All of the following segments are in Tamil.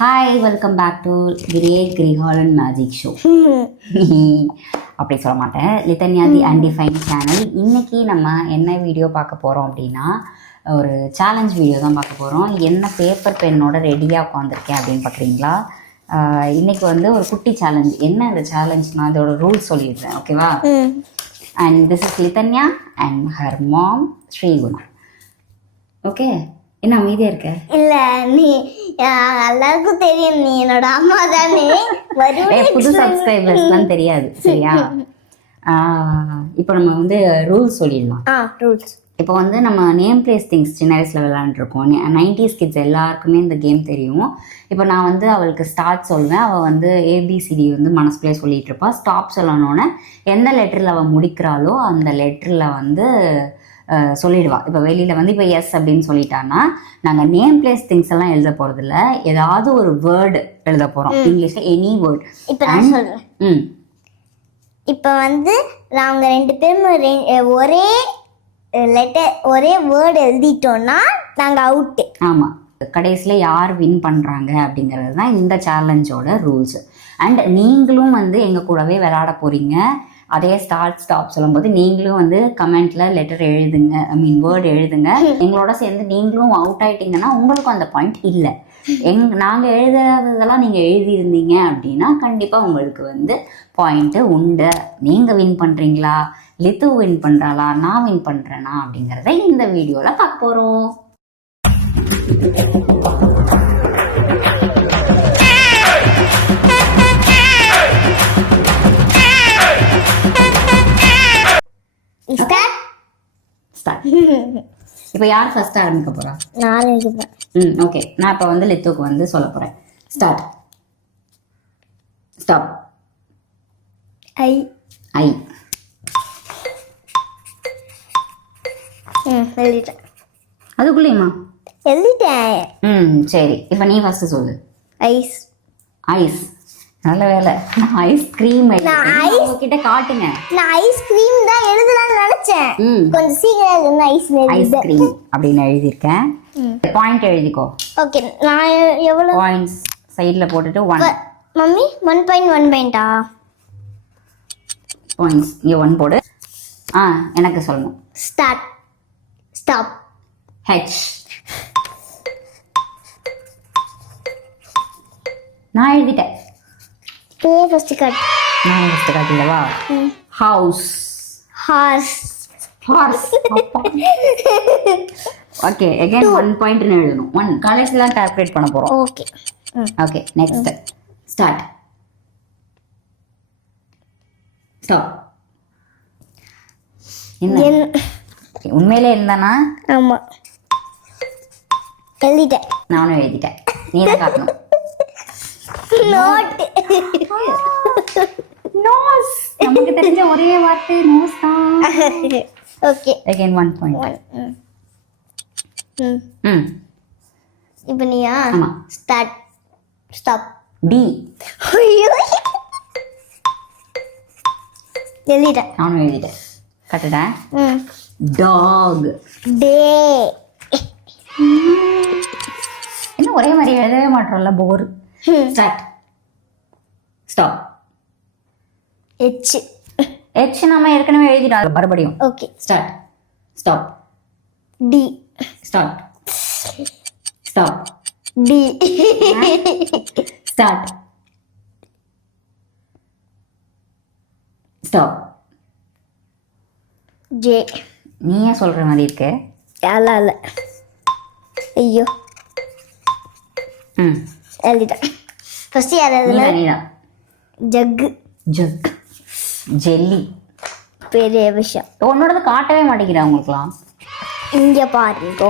Hi welcome back to great Kirikalan magic show. அப்படி சொல்ல மாட்டேன். Lithanya the undefined channel. இன்றைக்கி நம்ம என்ன வீடியோ பார்க்க போகிறோம் அப்படின்னா, ஒரு சேலஞ்ச் வீடியோ தான் பார்க்க போகிறோம். என்ன பேப்பர் பென்னோட ரெடியாக உட்காந்துருக்கேன் அப்படின்னு பார்க்குறீங்களா? இன்றைக்கி வந்து ஒரு குட்டி சேலஞ்ச். என்ன இந்த சேலஞ்ச்னா இதோட ரூல்ஸ் சொல்லிடுறேன், ஓகேவா? And this is Lithanya and her mom Sriguna. Okay, என்ன அமைதியா இருக்க? இல்ல, நீ எல்லாருக்கும் தெரியும் நீ என்னோட அம்மா தானே. புது சப்ஸ்கிரைபர்ஸ்லாம் தெரியாது, சரியா? இப்போ நம்ம வந்து ரூல்ஸ் சொல்லிடலாம். ரூல்ஸ். இப்போ வந்து நம்ம நேம் பிளேஸ் திங்ஸ் சின்ன வயசில் விளாண்டுருக்கோம். 90s கிட்ஸ் எல்லாருக்குமே இந்த கேம் தெரியும். இப்போ நான் வந்து அவளுக்கு ஸ்டார்ட் சொல்லுவேன், அவள் வந்து ஏபிசிடி வந்து மனசுக்குள்ளே சொல்லிட்டு இருப்பா. ஸ்டாப் சொல்லணுன்னே எந்த லெட்டரில் அவள் முடிக்கிறாளோ அந்த லெட்டரில் வந்து சொல்லிடுவா. இப்போ வெளியில் வந்து இப்போ எஸ் அப்படின்னு சொல்லிட்டான்னா நாங்கள் நேம் பிளேஸ் திங்ஸ் எல்லாம் எழுத போகிறதில்ல, ஏதாவது ஒரு வேர்டு எழுத போகிறோம். இங்கிலீஷில் எனி வேர்ட். இப்போ நான் சொல்கிறேன். இப்போ வந்து நாங்கள் 2 பேரும் ஒரே லெட்டர் ஒரே வேர்டு எழுதிட்டோம்னா நாங்கள் அவுட்டு. ஆமாம், கடைசியில் யார் வின் பண்ணுறாங்க அப்படிங்கிறது தான் இந்த சேலஞ்சோட ரூல்ஸ். அண்ட் நீங்களும் வந்து எங்கள் கூடவே விளையாட போகிறீங்க. அதே ஸ்டாப் சொல்லும்போது நீங்களும் வந்து கமெண்ட்டில் லெட்டர் எழுதுங்க, வேர்டு எழுதுங்க. எங்களோட சேர்ந்து நீங்களும் அவுட் ஆகிட்டிங்கன்னா உங்களுக்கும் அந்த பாயிண்ட் இல்லை. நாங்கள் எழுதாததெல்லாம் நீங்கள் எழுதியிருந்தீங்க அப்படின்னா கண்டிப்பாக உங்களுக்கு வந்து பாயிண்ட்டு உண்டு. நீங்கள் வின் பண்ணுறீங்களா, லித்து வின் பண்ணுறாளா, நான் வின் பண்ணுறேனா அப்படிங்கிறத இந்த வீடியோவில் பார்க்க போகிறோம். இப்போ யார் ஃபர்ஸ்ட் ஆரம்பிக்க போறா? நான் ஆரம்பிக்கிறேன். ஓகே, நான் இப்போ வந்து லித்துக்கு வந்து சொல்ல போறேன். ஸ்டார்ட். ஸ்டாப். ஐ. ஐ. எழுதிட்டேன். அதுக்குள்ளேயுமா? எழுதிட்டேன். சரி, இப்போ நீ ஃபர்ஸ்ட் சொல்லு. ஐஸ். ஐஸ். நல்ல வேலை. ஐஸ்கிரீம் கிட்ட காட்டுங்க. நான் ஐஸ்கிரீம் தான் எழுதலாம்னு நினைச்சேன். கொஞ்சம் சீக்கிரம் எழுதுனா ஐஸ்கிரீம் அப்படின்னு எழுதியிருக்கேன். பாயிண்ட் எழுதிக்கோ. ஓகே, நான் எவ்வளவு பாயிண்ட்ஸ் சைடுல போட்டுட்டு 1. மம்மி 1.1 பாயிண்டா? பாயிண்ட்ஸ் இங்க 1 போடு. எனக்கு சொல்லணும். ஸ்டார்ட். ஸ்டாப். ஹெச். நான் எழுதிட்டேன். First got. நான் ஃபர்ஸ்ட் காட்டிலவா? House. Horse. Horse. Okay, again 1 point எழுதணும். 1 காலேஜ்ல தான் கால்குலேட் பண்ண போறோம். Okay. Okay, next. Start. Stop. என்ன உண்மையிலே இருந்தானா? ஆமா, எழுதிட்டேன். நானும் எழுதிட்டேன். நீ தான் காட்டணும். நோட். நோஸ். நமக்கு தெரிஞ்ச ஒரே வார்த்தை நோஸ் தான். Okay, again 1 point. இப்போ நீயா? ஆமா. ஸ்டார்ட். ஸ்டாப். டி. எழுதிட்டேன். நானும் எழுதிட்டேன். கட்டுட்டேன். டாக். டே. என்ன ஒரே மாதிரி எழுதவே மாட்டோம்ல, போர். ஸ்டார்ட். ஸ்டாப். எச். எச் நம்ம ஏற்கனவே எழுதிட்டோம், மறுபடியும். Okay. Start. Stop. T. Start. Stop. T. Start. Stop. J. நீயே சொல்ற மாதிரி இருக்கு. இல்ல. ஐயோ. எழுதிட்டேன். ஃபர்ஸ்ட் யார் எழுதுனா? நீதான். ஜக். ஜக். ஜெல்லி. பெரிய விஷயம். உன்னோடது காட்டவே மாட்டேங்கிறா உங்களுக்குலாம். இங்க பாருங்க.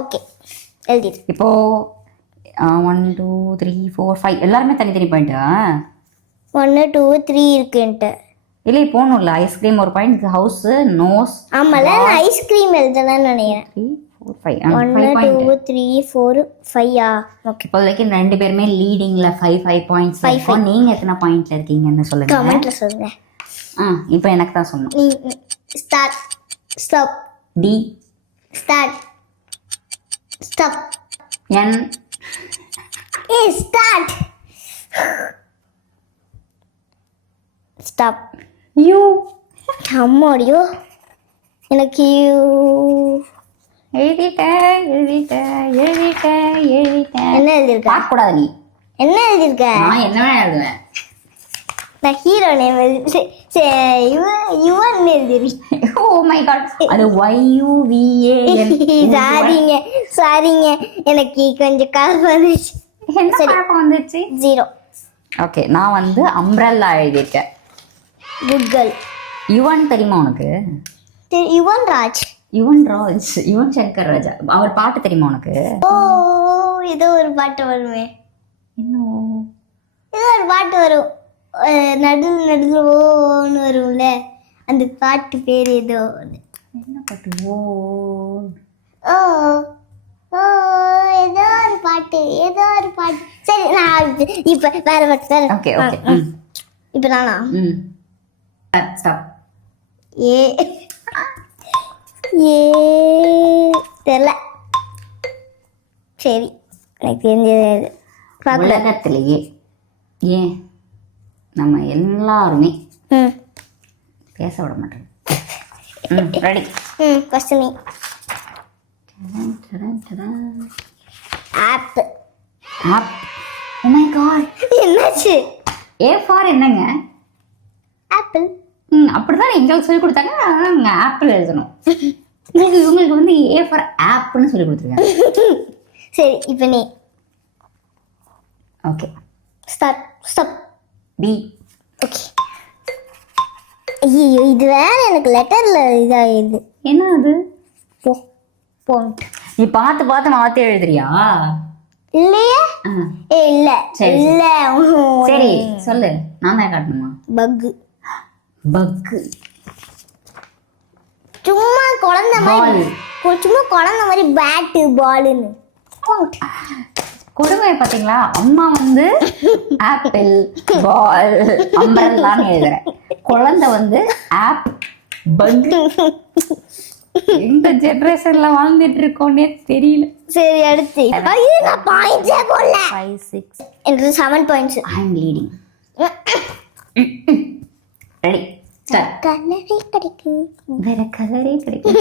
ஓகே, எழுதிட்டு. இப்போ 1 2 3 4 5 எல்லாருமே தனித்தனி பாயிண்டா? 1 2 3 இருக்குன்ட்டு இல்லை போகணும்ல. ஐஸ்கிரீம் ஒரு பாயிண்ட், ஹவுஸ், நோஸ். ஆமால, நான் ஐஸ்கிரீம் எழுதலாம்னு நினைக்கிறேன். 3 4 5 1 2 3 4 5. ஓகே, இப்போதைக்கு 2 பேருமே லீடிங்ல 5 பாயிண்ட்ஸ். நீங்க எத்தனை பாயிண்ட்ல இருக்கீங்கன்னு சொல்லுங்க, கமெண்ட்ல சொல்லுங்க. இப்போ எனக்கு தான் சொல்லணும். Start. Stop. T. Start. Stop. N. ஏய் ஸ்டார்ட். ஸ்டாப். யூ. அம்மாடியோ எனக்கு எழுதிட்டேன். என்ன எழுதியிருக்க? பார்க்கக்கூடாது நீ. என்ன எழுதியிருக்க? நான் என்ன வேணா எழுதுவேன். நான் ஹீரோ நேம் யுவன் எழுதிருக்கேன். ஓ மை காட், அது YUVAN. சாரிங்க எனக்கு கொஞ்சம் காசு வந்துச்சு. என்ன குழப்பம் வந்துச்சு? 0. ஓகே, நான் வந்து அம்ப்ரெல்லா எழுதியிருக்கேன். Good girl. யுவன் தெரியுமா உனக்கு? யுவன் ராஜ். யுவன் சங்கர் ராஜா. அவர் பாட்டு தெரியுமா உனக்கு? ஓ ஏதோ ஒரு பாட்டு வருமே. இன்னும் ஏதோ ஒரு பாட்டு வரும், நடுவில் ஓன்னு வரும்ல, அந்த பாட்டு பேர் ஏதோ என்ன பாட்டு? ஓ ஓ ஓ ஏதோ ஒரு பாட்டு. சரி நான் இப்ப வேற பாட்டு. Okay okay. இப்ப நானா? ஸ்டாப். ஏ தெரியல. சரி எனக்கு தெரிஞ்சது. உலகத்திலேயே ஏன் நம்ம எல்லாருமே பேச விட மாட்டோம். ரெடி? ஃபர்ஸ்ட் நீ. ஆப். ஓ மை காட், என்னாச்சு? ஏ ஃபார் என்னங்க? ஆப்பிள். அப்படிதான் எங்களுக்கு சொல்லி கொடுத்தாங்க. நாங்க ஆப்பிள் எழுதணும். இவங்களுக்கு வந்து ஏ ஃபார் ஆப்னு சொல்லி கொடுத்துருக்காங்க. சரி இப்போ நீ. Okay stop. பி. ஓகே. ஐயோ இது வேற எனக்கு லெட்டர்ல இதாகிடுது. என்ன அது? பாயிண்ட். நீ பார்த்து மாத்தி எழுதுறியா? இல்லையே. இல்ல சரி இல்ல. சரி சொல்லு, நான் தான் காட்டணுமா? பக்கு. சும்மா குழந்தை மாதிரி, சும்மா குழந்தை மாதிரி பேட்டு பாலுன்னு. கொடுமை பார்த்தீங்களா? அம்மா வந்து ஆப்பிள் பால் அம்பரல்லான்னு எழுதுறேன், குழந்தை வந்து ஆப் பக். இந்த ஜெனரேஷன்ல வாழ்ந்துட்டு இருக்கோன்னே தெரியல. சரி அடுத்து. ஐயோ நான் பாயிண்ட்ஸே போடல. 5 6 எனக்கு 7 points. I am leading. Ready start. கலரே கிடைக்கும். வேற கலரே கிடைக்கும்.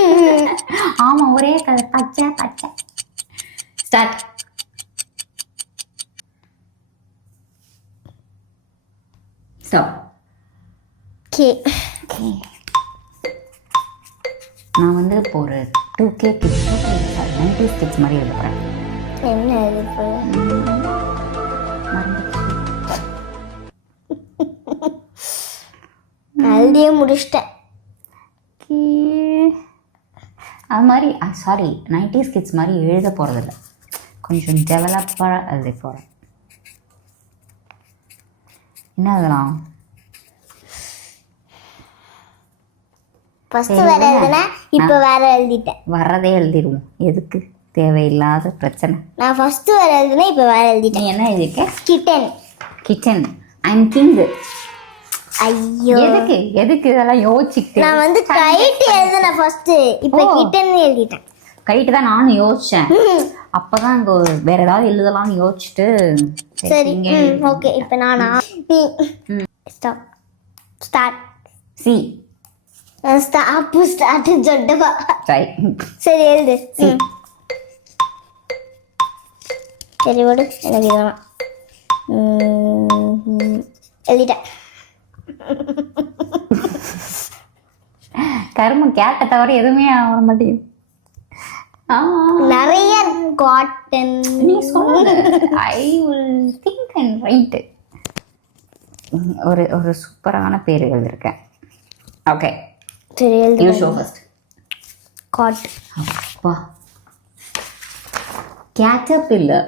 ஆமா ஒரே கலர், பச்சை. ஸ்டார்ட். ஸ்டாப். கே. நான் வந்து இப்போ ஒரு 2K கிட்ஸ் 90s கிட்ஸ் மாதிரி எழுதுறேன். என்ன இது எழுதியே முடிச்சிட்டேன். அது மாதிரி சாரி 90s கிட்ஸ் மாதிரி எழுத போகிறதில்ல, கொஞ்சம் டெவலப்பாக எழுதி போகிறேன். என்ன எழுதலாம்? ஃபர்ஸ்ட் வேற எழுதுனா இப்போ வேற எழுதிட்டேன். வர்றதே எழுதிடுவோம், எதுக்கு தேவையில்லாத பிரச்சனை. நான் ஃபர்ஸ்ட் வேற எழுதுனா இப்போ வேற எழுதிட்டேன். நீ என்ன எழுதிருக்க? கிட்டன். ஐ அம் கிங். ஐயோ எதுக்கு இதெல்லாம் யோசிச்சுட்டு? நான் வந்து கைட் எழுதுனேன் ஃபர்ஸ்ட், இப்போ கிட்டன் எழுதிட்டேன். கைட்டு தான் நானும் யோசிச்சேன். அப்பதான் இங்க வேற ஏதாவது எழுதலாம்னு யோசிச்சுட்டு. சரி ஓகே. இப்போ நானா? நீ. ஸ்டார்ட். சி. ஸ்டார்ட் சொல்லவா? சரி எழுது. சரி விடு, எனக்கு இதெல்லாம் எழுதிட்டேன். கருமம், கேட்ட தவிர எதுவுமே ஆக மாட்டேங்குது. நிறைய காட்டன். நீ சொல்லுங்க, I will think and write. ஒரு சூப்பரான பேர் எழுதிருக்கேன். ஓகே சரி எழுது. You show first. காட். அப்பா கேட்டர்பில்லர்.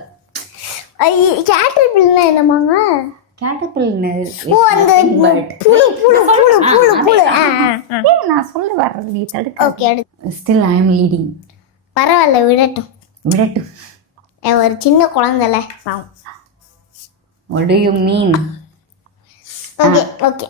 கேட்டர்பில்லர்னா என்னமாங்க? கேட்டர்பில்லர் ஓ அந்த புழு. நான் சொல்ல வர்றது நீ தடுக்க. Okay still I am leading. பரவாயில்ல விடட்டும். ஒரு சின்ன குழந்தைல பாவம். What do you mean? Okay